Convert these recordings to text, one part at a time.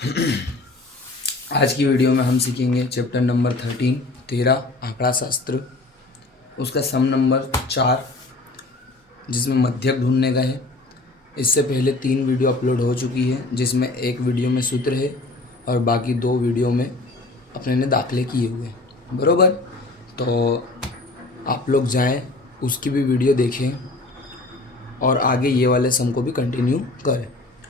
आज की वीडियो में हम सीखेंगे चैप्टर नंबर 13 आंकड़ा शास्त्र, उसका सम नंबर 4 जिसमें मध्यक ढूंढने का है। इससे पहले 3 वीडियो अपलोड हो चुकी है, जिसमें एक वीडियो में सूत्र है और बाकी 2 वीडियो में अपने ने दाखले किए हुए हैं। बरोबर, तो आप लोग जाएं, उसकी भी वीडियो देखें और आगे ये वाले सम को भी कंटिन्यू करें।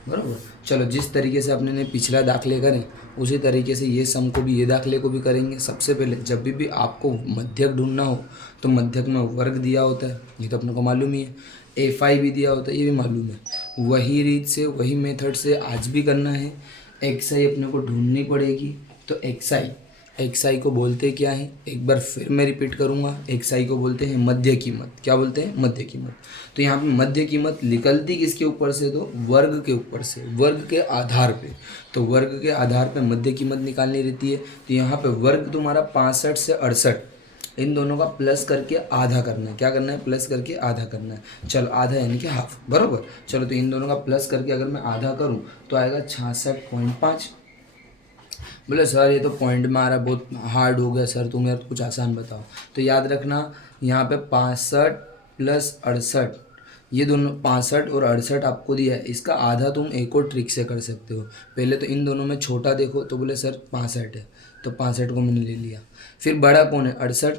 बराबर, चलो जिस तरीके से अपने ने पिछला दाखले करें उसी तरीके से ये सम को भी, ये दाखले को भी करेंगे। सबसे पहले जब भी आपको मध्यक ढूंढना हो तो मध्यक में वर्ग दिया होता है, ये तो अपने को मालूम ही है। एफआई भी दिया होता है, ये भी मालूम है। वही रीत से, वही मेथड से आज भी करना है। एक्सआई अपने को ढूंढनी पड़ेगी। तो एक्सआई को बोलते क्या है, एक बार फिर मैं रिपीट करूँगा। एक्सआई को बोलते हैं मध्य कीमत। क्या बोलते हैं? मध्य कीमत। तो यहाँ पे मध्य कीमत निकलती किसके ऊपर से? तो वर्ग के ऊपर से, वर्ग के आधार पे। तो वर्ग के आधार पे मध्य कीमत निकालनी रहती है। तो यहाँ पे वर्ग तुम्हारा 65 से 68, इन दोनों का प्लस करके आधा करना है। क्या करना है? प्लस करके आधा करना है। चलो आधा यानी कि हाफ। बराबर, चलो तो इन दोनों का प्लस करके अगर मैं आधा करूँ तो आएगा 66.5। बोले सर ये तो पॉइंट में आ रहा है, बहुत हार्ड हो गया सर, तुम यार कुछ आसान बताओ। तो याद रखना, यहाँ पे 65 प्लस 68, ये दोनों 65 और 68 आपको दिया है। इसका आधा तुम एक और ट्रिक से कर सकते हो। पहले तो इन दोनों में छोटा देखो, तो बोले सर 65 है, तो 65 को मैंने ले लिया। फिर बड़ा कौन है? 68।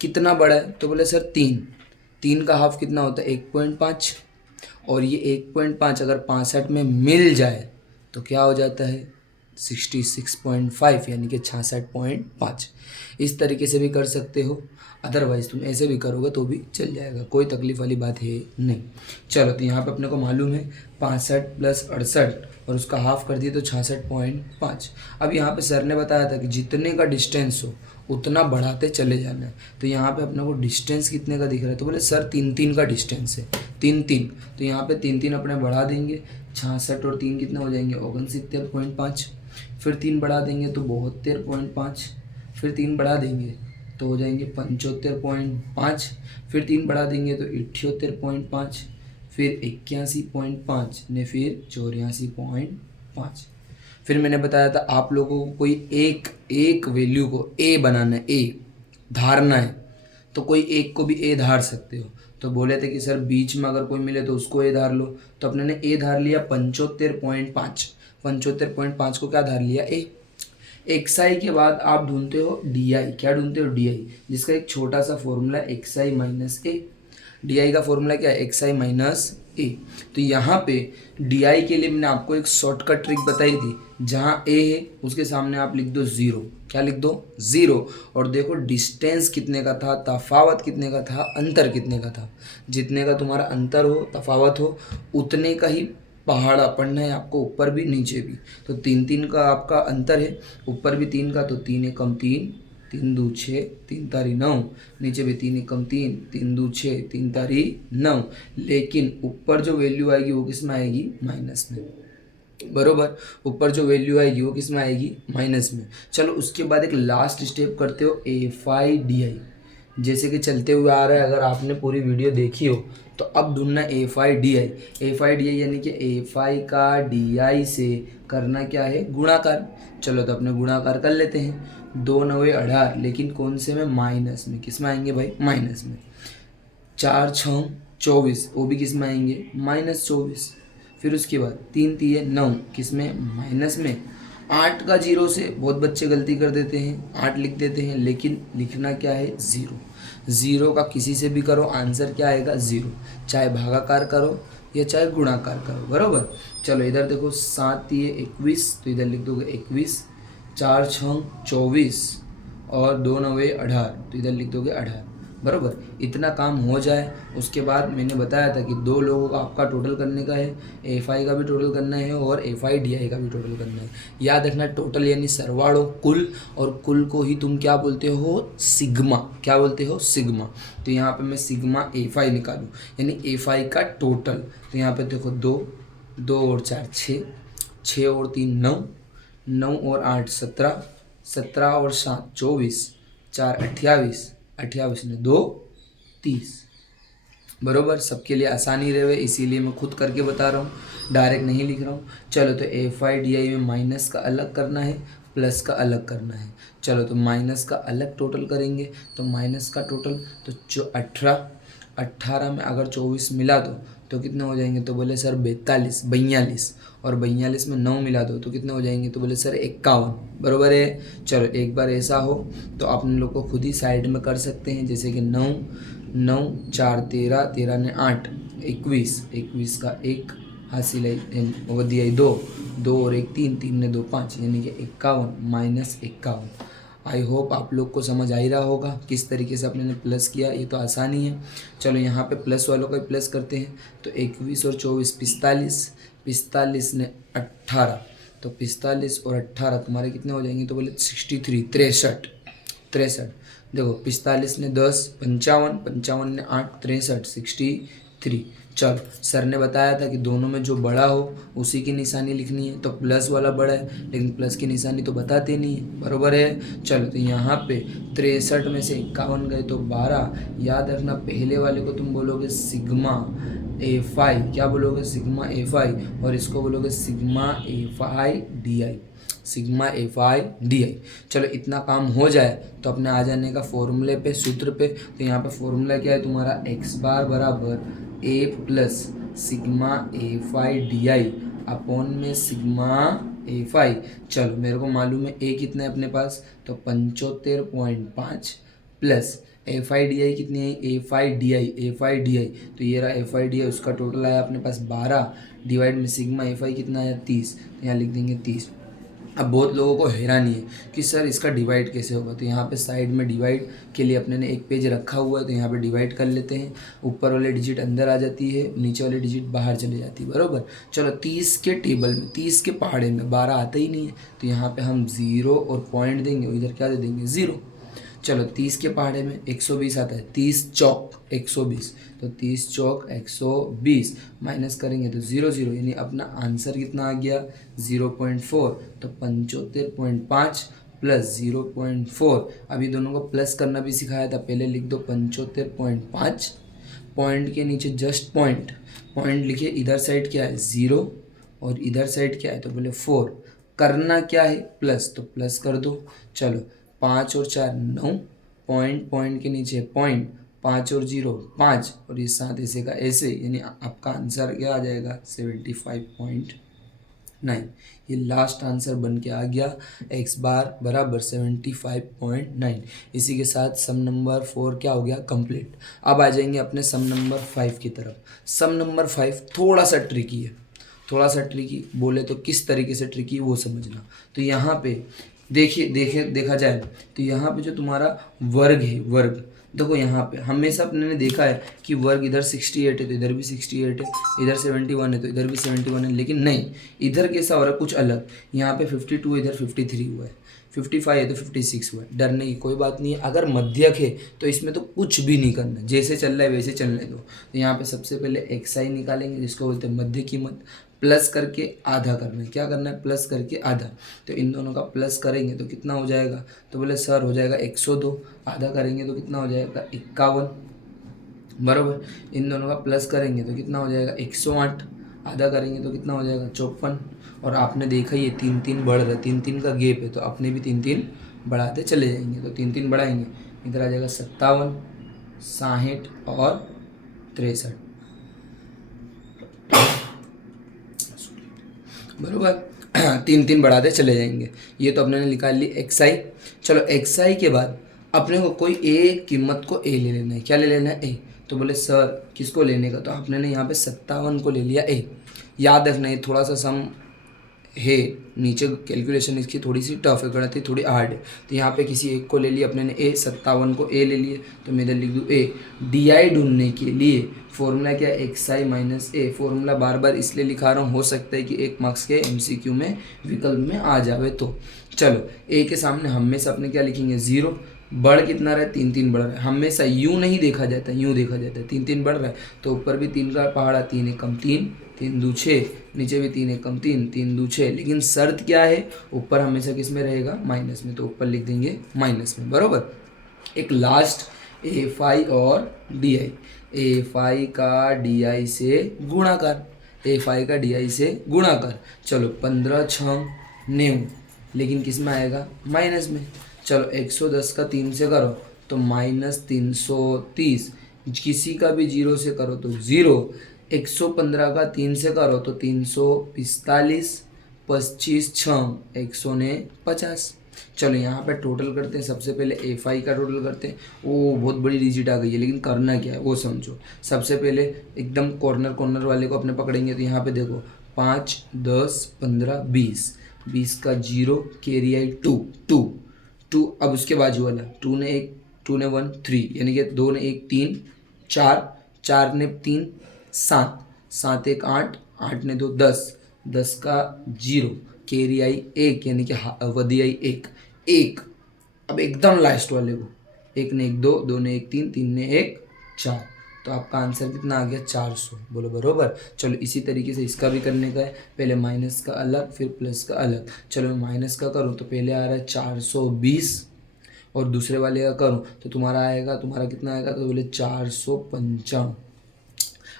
कितना बड़ा है? तो बोले सर 3 का हाफ कितना होता है? 1.5। और ये 1.5 अगर 65 में मिल जाए तो क्या हो जाता है? 66.5 यानी कि 66.5। इस तरीके से भी कर सकते हो, अदरवाइज तुम ऐसे भी करोगे तो भी चल जाएगा, कोई तकलीफ वाली बात है नहीं। चलो तो यहाँ पे अपने को मालूम है 65 प्लस 68 और उसका हाफ कर दिए तो 66.5। अब यहाँ पे सर ने बताया था कि जितने का डिस्टेंस हो उतना बढ़ाते चले जाना है। तो यहाँ पे अपने को डिस्टेंस कितने का दिख रहा है? तो बोले सर 3 का डिस्टेंस है, 3। तो यहाँ पे 3 अपने बढ़ा देंगे, 66 और 3 कितना हो जाएंगे? 69.5। फिर 3 बढ़ा देंगे तो 72.5। फिर 3 बढ़ा देंगे तो हो जाएंगे 75.5। फिर 3 बढ़ा देंगे तो 78.5। फिर 81.5 ने फिर 84.5। फिर मैंने बताया था आप लोगों को कोई एक वैल्यू को ए बनाना है, ए धारना है, तो कोई एक को भी ए धार सकते हो। तो बोले थे कि सर बीच में अगर कोई मिले तो उसको ए धार लो। तो अपने ने ए धार लिया 75.5। 75.5 को क्या धार लिया? ए। एक्सआई के बाद आप ढूंढते हो डी आई। क्या ढूंढते हो? डी आई, जिसका एक छोटा सा फॉर्मूला है XI minus A. D I का फॉर्मूला क्या है? एक्सआई माइनस ए। तो यहाँ पे डी आई के लिए मैंने आपको एक शॉर्टकट ट्रिक बताई थी। जहाँ ए है उसके सामने आप लिख दो 0। क्या लिख दो? 0। और देखो डिस्टेंस कितने का था, तफावत कितने का था, अंतर कितने का था। जितने का तुम्हारा अंतर हो, तफावत हो, उतने का ही पहाड़ा पढ़ना है आपको, ऊपर भी नीचे भी। तो 3 का आपका अंतर है, ऊपर भी 3 का, तो 3 एकम 3, 3 दू 6, 3 तारी 9। नीचे भी 3 एकम 3, 3 दू 6, 3 तारी 9। लेकिन ऊपर जो वैल्यू आएगी वो किस में आएगी? माइनस में। बरोबर, ऊपर जो वैल्यू आएगी वो किस में आएगी? माइनस में। चलो उसके बाद एक लास्ट स्टेप करते हो, एफ आई डी आई। जैसे कि चलते हुए आ रहा है, अगर आपने पूरी वीडियो देखी हो तो अब ढूंढना F I D I. F I D I यानी कि एफ आई का डी आई से करना क्या है? गुणाकार। चलो तो अपने गुणाकार कर लेते हैं। 2 9 18, लेकिन कौन से में? माइनस में। किस में आएंगे भाई? माइनस में। 4 6 24, वो भी किस में आएंगे? -24। फिर उसके बाद 3 3 9, किस में? माइनस में। 8 का 0 से बहुत बच्चे गलती कर देते हैं, 8 लिख देते हैं, लेकिन लिखना क्या है? 0। 0 का किसी से भी करो आंसर क्या आएगा? 0। चाहे भागाकार करो या चाहे गुणाकार करो। बराबर, चलो इधर देखो 7 3 21, तो इधर लिख दोगे 21। 4 6 24 और 2 9 18, तो इधर लिख दोगे 18। बराबर, इतना काम हो जाए उसके बाद मैंने बताया था कि 2 लोगों का आपका टोटल करने का है, एफ आई का भी टोटल करना है और एफ आई डी आई का भी टोटल करना है। याद रखना, टोटल यानी सरवाड़ो, कुल, और कुल को ही तुम क्या बोलते हो? सिग्मा। क्या बोलते हो? सिग्मा। तो यहाँ पे मैं सिग्मा एफ आई निकालूँ, यानी एफ आई का टोटल। तो यहाँ पे देखो 2 और 4 6, 6 और 3 9, 9 और 8 17, 17 और 7 24, 4 28, 28 ने 2 30। बरोबर, सबके लिए आसानी रहे, इसीलिए मैं खुद करके बता रहा हूँ, डायरेक्ट नहीं लिख रहा हूँ। चलो तो FI/DI में माइनस का अलग करना है, प्लस का अलग करना है। चलो तो माइनस का अलग टोटल करेंगे, तो माइनस का टोटल तो 18 में अगर 24 मिला दो तो कितने हो जाएंगे, तो बोले सर 42, और 42 में 9 मिला दो तो कितने हो जाएंगे, तो बोले सर 51। बरोबर है। चलो एक बार ऐसा हो तो अपने लोग को खुद ही साइड में कर सकते हैं, जैसे कि 9 9 4 13, 13 ने 8 21, 21 का 1 हासिल है, वो दिया 2 2 और 1 3, 3 ने 2 5, यानी कि 51 - 51। आई होप आप लोग को समझ आ ही रहा होगा किस तरीके से अपने ने प्लस किया, ये तो आसानी है। चलो यहाँ पे प्लस वालों का भी प्लस करते हैं, तो 21 और 24 45, 45 ने 18, तो 45 और 18 तुम्हारे कितने हो जाएंगे, तो बोले 63 63। देखो 45 ने 10 55, 55 ने 8 63 63। चलो सर ने बताया था कि दोनों में जो बड़ा हो उसी की निशानी लिखनी है, तो प्लस वाला बड़ा है, लेकिन प्लस की निशानी तो बताते नहीं है। बरोबर है। चलो तो यहाँ पे 63 में से 51 गए तो 12। याद रखना पहले वाले को तुम बोलोगे सिग्मा FI, क्या बोलोगे, सिग्मा FI, और इसको बोलोगे सिग्मा FI/DI, सिग्मा FI/DI। चलो इतना काम हो जाए तो अपने आ जाने का फॉर्मूले पे, सूत्र पे। तो यहाँ पे फॉर्मूला क्या है तुम्हारा, x बार बराबर A plus sigma FI/DI upon में सिग्मा FI। चलो मेरे को मालूम है A कितना है अपने पास, तो 75.5 प्लस FI/DI कितनी है, FI/DI, तो ये रहा FI/DI, उसका टोटल आया अपने पास 12, डिवाइड में सिग्मा FI कितना आया 30, तो यहाँ लिख देंगे 30। अब बहुत लोगों को हैरानी है कि सर इसका डिवाइड कैसे होगा, तो यहाँ पे साइड में डिवाइड के लिए अपने ने एक पेज रखा हुआ है, तो यहाँ पे डिवाइड कर लेते हैं। ऊपर वाले डिजिट अंदर आ जाती है, नीचे वाली डिजिट बाहर चली जाती है। बरोबर। चलो 30 के टेबल में, 30 के पहाड़े में 12 आता ही नहीं है, तो यहाँ पे हम 0 और पॉइंट देंगे, इधर क्या दे देंगे 0। चलो 30 के पहाड़े में 120 आता है, 30 चौक 120, तो 30 चौक 120 माइनस करेंगे तो 0 0, यानी अपना आंसर कितना आ गया 0.4, तो 75.5 प्लस 0.4। अभी दोनों को प्लस करना भी सिखाया था, पहले लिख दो 75.5, पॉइंट के नीचे जस्ट पॉइंट लिखिए, इधर साइड क्या है 0 और इधर साइड क्या है, तो बोले 4। करना क्या है प्लस, तो प्लस कर दो। चलो 5 और 4 9, पॉइंट के नीचे पॉइंट, 5 और 0 5, और ये 7 ऐसे का ऐसे, यानी आपका आंसर क्या आ जाएगा 75.9। ये लास्ट आंसर बन के आ गया, x बार बराबर 75.9। इसी के साथ सम नंबर 4 क्या हो गया कंप्लीट। अब आ जाएंगे अपने सम नंबर 5 की तरफ। सम नंबर 5 थोड़ा सा ट्रिकी है, थोड़ा सा ट्रिकी बोले तो किस तरीके से ट्रिकी वो समझना। तो यहाँ पे देखा जाए तो यहाँ पे जो तुम्हारा वर्ग है, वर्ग देखो यहाँ पे हमेशा अपने ने देखा है कि वर्ग इधर 68 है तो इधर भी 68 है, इधर 71 है तो इधर भी 71 है, लेकिन नहीं, इधर कैसा हो रहा है कुछ अलग। यहाँ पे 52 है, इधर 53 हुआ है, 55 है तो 56 हुआ है। डरने की कोई बात नहीं है, अगर मध्यक है तो इसमें तो कुछ भी नहीं करना, जैसे चल रहा है वैसे चलने दो। तो यहाँ पे सबसे पहले XI निकालेंगे, जिसको बोलते हैं मध्य कीमत, प्लस करके आधा करना है। क्या करना है, प्लस करके आधा। तो इन दोनों का प्लस करेंगे तो कितना हो जाएगा, तो बोले सर हो जाएगा 102, आधा करेंगे तो कितना हो जाएगा 51। बराबर। इन दोनों का प्लस करेंगे तो कितना हो जाएगा 108, आधा करेंगे तो कितना हो जाएगा 54। और आपने देखा ये 3 3 बढ़ रहा है, 3 3 का गैप है, तो अपने भी 3 3 बढ़ाते चले जाएंगे। तो 3 3 बढ़ाएंगे, इधर आ जाएगा 57, 60 और 63। बरोबर। 3 3 बढ़ाते चले जाएंगे। ये तो अपने ने निकाल ली XI। चलो XI के बाद अपने को कोई एक कीमत को A ले लेना है। क्या ले लेना है, A। तो बोले सर किसको लेने का, तो आपने ने यहाँ पे 57 को ले लिया A। याद रखना है थोड़ा सा सम है, नीचे कैलकुलेशन इसकी थोड़ी सी टफ है, गणित थोड़ी हार्ड है। तो यहाँ पे किसी एक को ले लिया अपने ने A, 57 को A ले लिए, तो मैं इधर लिख दूँ A। DI ढूंढने के लिए फॉर्मूला क्या है, XI माइनस A। फॉर्मूला बार बार इसलिए लिखा रहा हूँ, हो सकता है कि 1 मार्क्स के MCQ में विकल्प में आ जावे। तो चलो A के सामने हमेशा अपने क्या लिखेंगे 0। बढ़ कितना रहा है, 3 3 बढ़ रहा है। हमेशा यूँ नहीं देखा जाता, यूँ देखा जाता है, 3 3 बढ़ रहा है तो ऊपर भी 3 का पहाड़ा, 3 1 कम 3, 3 2 6, नीचे भी 3 1 कम 3, 3 2 6। लेकिन शर्त क्या है, ऊपर हमेशा किस में रहेगा, माइनस में, तो ऊपर लिख देंगे माइनस में। बराबर। एक लास्ट FI और DI, एफ आई का डी आई से गुणा कर, एफ आई का डी आई से गुणा कर। चलो 15 छः 90, लेकिन किस में आएगा? माइनस में। चलो 110 का 3 से करो तो -330, किसी का भी 0 से करो तो 0। 115 का 3 से करो तो 345, 25 छः 150। चलो यहाँ पे टोटल करते हैं। सबसे पहले एफ आई का टोटल करते हैं। वो बहुत बड़ी डिजिट आ गई है, लेकिन करना क्या है वो समझो। सबसे पहले एकदम कॉर्नर कॉर्नर वाले को अपने पकड़ेंगे तो यहाँ पे देखो 5 10 15 20, 20 का 0 कैरी आई 2 2 2। अब उसके बाजू वाला 2 ने 1 2 ने 1 3, यानी कि 2 ने 1 3 4 4 ने 3 7 7 1 8 8 ने 2 10 10 का 0 कैरी आई 1, यानी कि वधी आई 1 1। अब एकदम लास्ट वाले को 1 ने 1 2 2 ने 1 3 3 ने 1 4, तो आपका आंसर कितना आ गया? 400। बोलो बरोबर। चलो इसी तरीके से इसका भी करने का है। पहले माइनस का अलग फिर प्लस का अलग। चलो मैं माइनस का करूँ तो पहले आ रहा है 420, और दूसरे वाले का करूँ तो तुम्हारा आएगा, तुम्हारा कितना आएगा? तो बोले 495।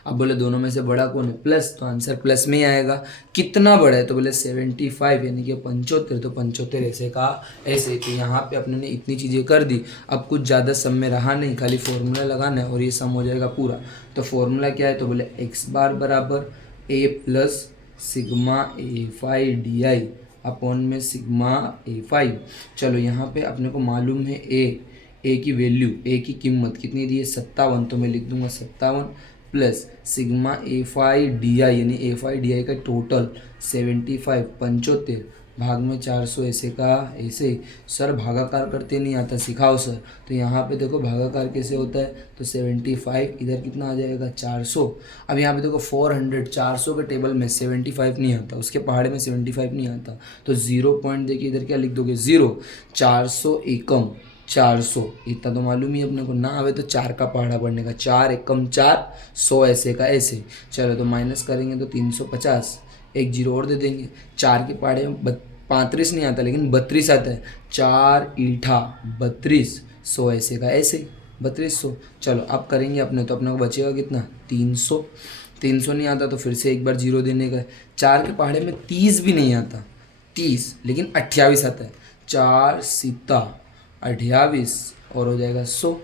अब बोले दोनों में से बड़ा कौन है? प्लस, तो आंसर प्लस में ही आएगा। कितना बड़ा है? तो बोले 75, यानी कि 75। तो 75 ऐसे का ऐसे। तो यहाँ पे अपने ने इतनी चीज़ें कर दी। अब कुछ ज़्यादा सम में रहा नहीं, खाली फॉर्मूला लगाना है और ये सम हो जाएगा पूरा। तो फॉर्मूला क्या है? तो बोले एक्स बार बराबर A plus sigma A phi D I upon में सिग्मा ए फाई। चलो यहाँ पे अपने को मालूम है ए की वैल्यू, ए की कीमत कितनी दी है? 57। तो मैं लिख दूंगा 57 plus sigma F I D I, यानी एफ आई डी आई का टोटल 75 75 भाग में 400 ऐसे का ऐसे। सर भागाकार करते नहीं आता, सिखाओ सर। तो यहाँ पे देखो भागाकार कैसे होता है। तो 75 इधर कितना आ जाएगा? 400। अब यहाँ पे देखो 400 400 के टेबल में 75 नहीं आता, उसके पहाड़े में 75 नहीं आता। तो 0 पॉइंट देखिए इधर क्या लिख दोगे? 0। 400 एकम 400, इतना तो मालूम ही अपने को। ना आवे तो 4 का पहाड़ा पढ़ने का। 4 एकम 4 100 ऐसे का ऐसे। चलो तो माइनस करेंगे तो 350, एक जीरो और दे देंगे। 4 के पहाड़े में 35 नहीं आता, लेकिन 32 आता है। 4 ईठा 32, 100 ऐसे का ऐसे 3200। चलो अब करेंगे अपने, तो अपने को बचेगा कितना? 300। 300 नहीं आता तो फिर से एक बार जीरो देने का है। 4 के पहाड़े में 30 भी नहीं आता, 30, लेकिन 28 आता है। 4 सीता 28 और हो जाएगा 100।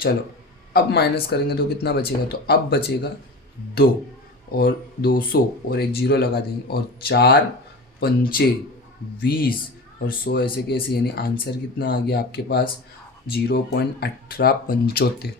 चलो अब माइनस करेंगे तो कितना बचेगा? तो अब बचेगा 2 और 200 और एक जीरो लगा देंगे, और 4 पंचे 20 और 100 ऐसे कैसे, यानी आंसर कितना आ गया आपके पास? 0.1875।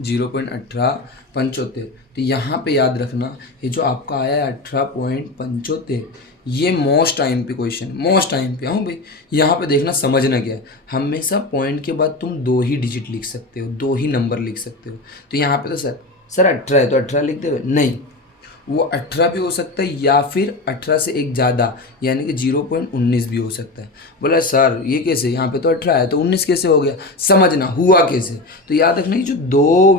0.1875। तो यहाँ पे याद रखना, ये जो आपका आया है 18.75, ये मोस्ट टाइम पे क्वेश्चन, मोस्ट टाइम पे। हाँ भाई, यहाँ पे देखना, समझना क्या है। हमेशा पॉइंट के बाद तुम 2 ही डिजिट लिख सकते हो, 2 ही नंबर लिख सकते हो। तो यहाँ पे तो सर 18 है तो 18 लिखते हुए नहीं, वो 18 भी हो सकता है या फिर 18 से एक ज़्यादा, यानी कि 0.19 भी हो सकता है। बोला सर ये कैसे, यहाँ पे तो 18 है तो 19 कैसे हो गया? समझना हुआ कैसे। तो याद रखना कि जो 2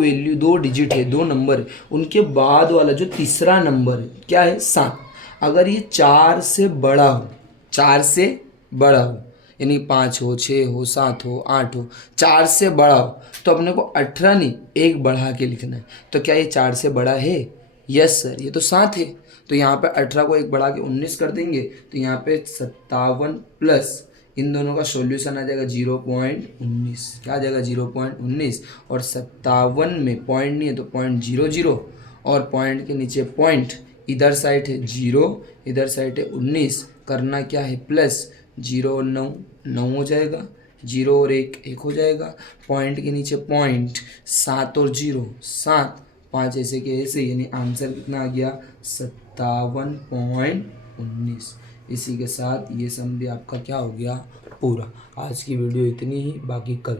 डिजिट है, 2 नंबर है, उनके बाद वाला जो तीसरा नंबर है क्या है? 7। अगर ये 4 से बड़ा हो, 4 से बड़ा हो, यानी 5 हो 6 हो 7 हो 8 हो, 4 से बड़ा हो, तो अपने को 18 नहीं, एक बढ़ा के लिखना है। तो क्या ये 4 से बड़ा है? यस सर, ये तो 7 है। तो यहाँ पे 18 को एक बढ़ा के 19 कर देंगे, तो यहाँ पे 57 प्लस इन दोनों का सॉल्यूशन आ जाएगा 0.19। क्या आ जाएगा? 0.19। और 57 में पॉइंट नहीं है तो 0.00, और पॉइंट के नीचे पॉइंट, इधर साइड है 0, इधर साइड है 19। करना क्या है? प्लस 0 और 9 9 हो जाएगा, 0 और 1 1 हो जाएगा। पॉइंट के नीचे पॉइंट, 7 और 0 7, 5 ऐसे के ऐसे, यानी आंसर कितना आ गया? 57.19। इसी के साथ ये सम भी आपका क्या हो गया? पूरा। आज की वीडियो इतनी ही, बाकी कल